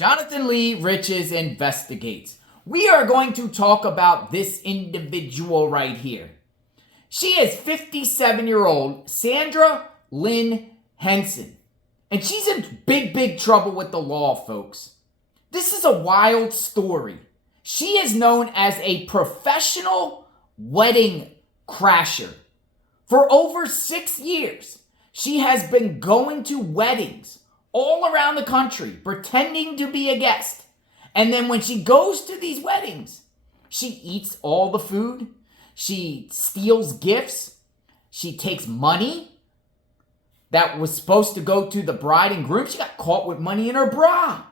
Jonathan Lee Riches investigates. We are going to talk about this individual right here. She is 57-year-old Sandra Lynn Henson. And she's in big trouble with the law, folks. This is a wild story. She is known as a professional wedding crasher. For over 6 years, she has been going to weddings all around the country, pretending to be a guest. And then when she goes to these weddings, she eats all the food. She steals gifts. She takes money that was supposed to go to the bride and groom. She got caught with money in her bra.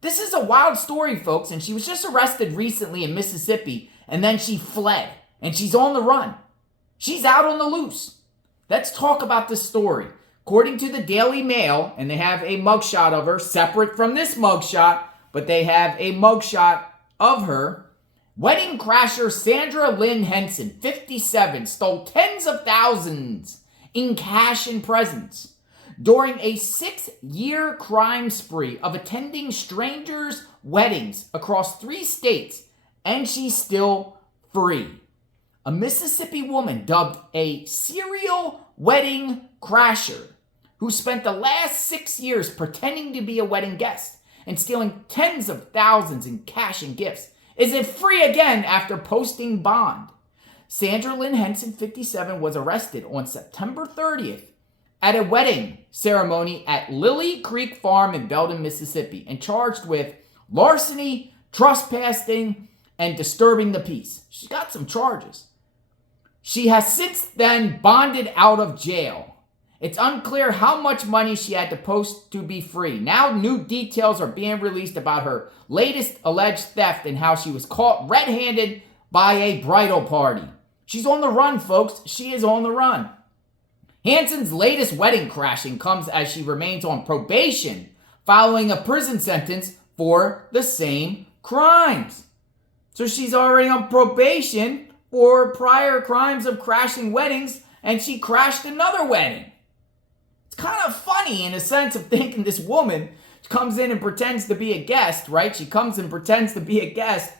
This is a wild story, folks, and she was just arrested recently in Mississippi, and then she fled, and she's on the run. She's out on the loose. Let's talk about this story. According to the Daily Mail, and they have a mugshot of her, separate from this mugshot, but they have a mugshot of her. Wedding crasher Sandra Lynn Henson, 57, stole tens of thousands in cash and presents during a 6-year crime spree of attending strangers' weddings across 3 states, and she's still free. A Mississippi woman dubbed a serial wedding crasher who spent the last 6 years pretending to be a wedding guest and stealing tens of thousands in cash and gifts is free again after posting bond. Sandra Lynn Henson, 57, was arrested on September 30th at a wedding ceremony at Lily Creek Farm in Belden, Mississippi, and charged with larceny, trespassing, and disturbing the peace. She got some charges. She has since then bonded out of jail. It's unclear how much money she had to post to be free. Now new details are being released about her latest alleged theft and how she was caught red-handed by a bridal party. She's on the run, folks. She is on the run. Henson's latest wedding crashing comes as she remains on probation following a prison sentence for the same crimes. So she's already on probation for prior crimes of crashing weddings, and she crashed another wedding. It's kind of funny in a sense of thinking this woman comes in and pretends to be a guest, right? She comes and pretends to be a guest,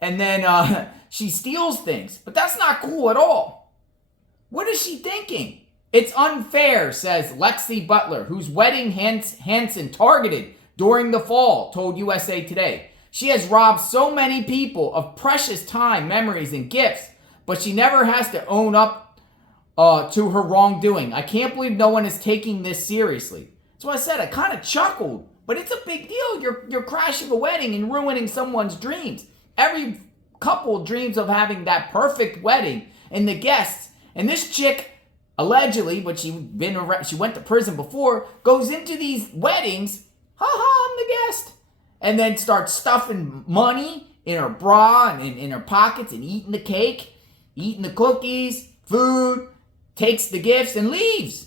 and then she steals things. But that's not cool at all. What is she thinking? It's unfair, says Lexi Butler, whose wedding Henson targeted during the fall, told USA Today. She has robbed so many people of precious time, memories, and gifts, but she never has to own up to her wrongdoing. I can't believe no one is taking this seriously. That's what I said. I kind of chuckled, but it's a big deal. You're crashing a wedding and ruining someone's dreams. Every couple dreams of having that perfect wedding and the guests. And this chick, allegedly, but she went to prison before, goes into these weddings, I'm the guest, and then starts stuffing money in her bra and in her pockets and eating the cake, eating the cookies, food, takes the gifts and leaves.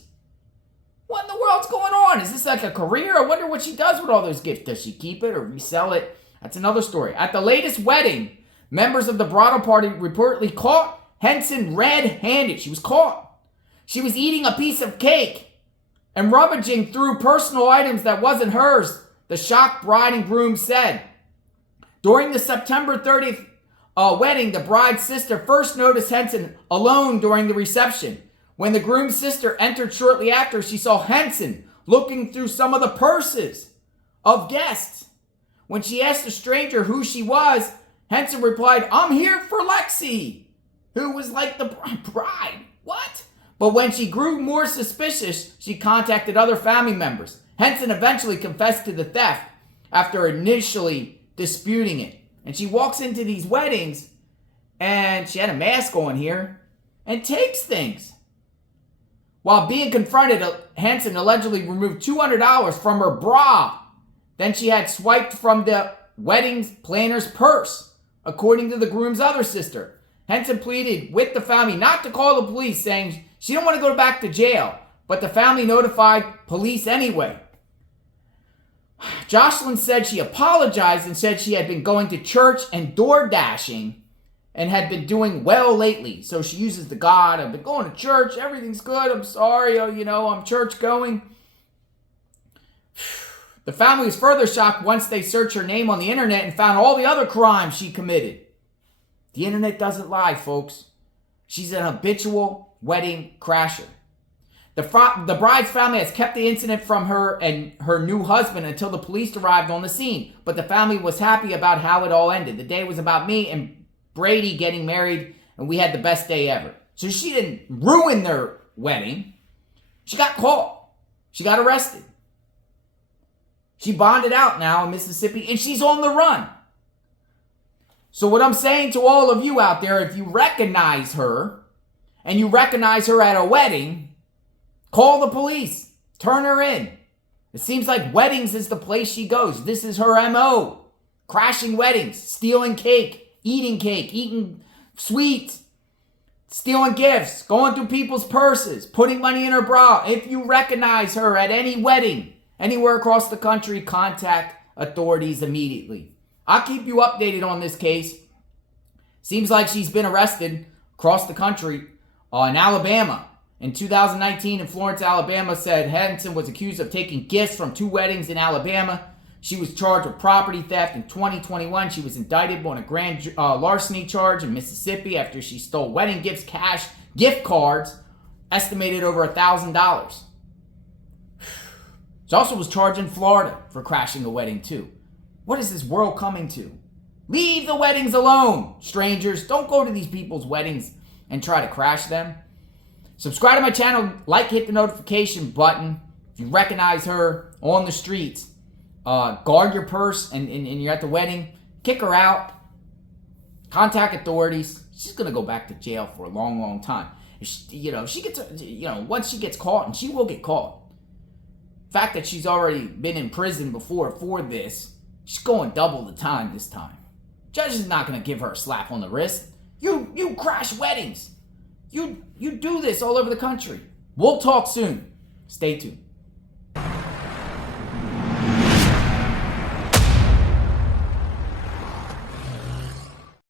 What in the world's going on? Is this like a career? I wonder what she does with all those gifts. Does she keep it or resell it? That's another story. At the latest wedding, members of the bridal party reportedly caught Henson red-handed. She was caught. She was eating a piece of cake and rummaging through personal items that wasn't hers, the shocked bride and groom said. During the September 30th wedding, the bride's sister first noticed Henson alone during the reception. When the groom's sister entered shortly after, she saw Henson looking through some of the purses of guests. When she asked the stranger who she was, Henson replied, "I'm here for Lexi," who was like the bride. What? But when she grew more suspicious, she contacted other family members. Henson eventually confessed to the theft after initially disputing it. And she walks into these weddings, and she had a mask on here, and takes things. While being confronted, Henson allegedly removed $200 from her bra. Then she had swiped from the wedding planner's purse, according to the groom's other sister. Henson pleaded with the family not to call the police, saying she didn't want to go back to jail, but the family notified police anyway. Jocelyn said she apologized and said she had been going to church and door dashing and had been doing well lately. So she uses the God, I've been going to church, everything's good, I'm sorry, I'm church going. The family was further shocked once they searched her name on the internet and found all the other crimes she committed. The internet doesn't lie, folks. She's an habitual wedding crasher. The bride's family has kept the incident from her and her new husband until the police arrived on the scene. But the family was happy about how it all ended. The day was about me and Brady getting married, and we had the best day ever. So she didn't ruin their wedding. She got caught. She got arrested. She bonded out now in Mississippi, and she's on the run. So what I'm saying to all of you out there, if you recognize her, and you recognize her at a wedding, call the police. Turn her in. It seems like weddings is the place she goes. This is her MO. Crashing weddings, stealing cake, eating sweets, stealing gifts, going through people's purses, putting money in her bra. If you recognize her at any wedding, anywhere across the country, contact authorities immediately. I'll keep you updated on this case. Seems like she's been arrested across the country in Alabama. In 2019, in Florence, Alabama, said Henson was accused of taking gifts from 2 weddings in Alabama. She was charged with property theft. In 2021, she was indicted on a grand larceny charge in Mississippi after she stole wedding gifts, cash, gift cards, estimated over $1,000. She also was charged in Florida for crashing a wedding too. What is this world coming to? Leave the weddings alone, strangers. Don't go to these people's weddings and try to crash them. Subscribe to my channel, hit the notification button. If you recognize her on the streets, guard your purse and you're at the wedding, kick her out, contact authorities. She's going to go back to jail for a long, long time. She gets, once she gets caught, and she will get caught. The fact that she's already been in prison before for this, she's going double the time this time. Judge is not going to give her a slap on the wrist. You crash weddings. You do this all over the country. We'll talk soon. Stay tuned.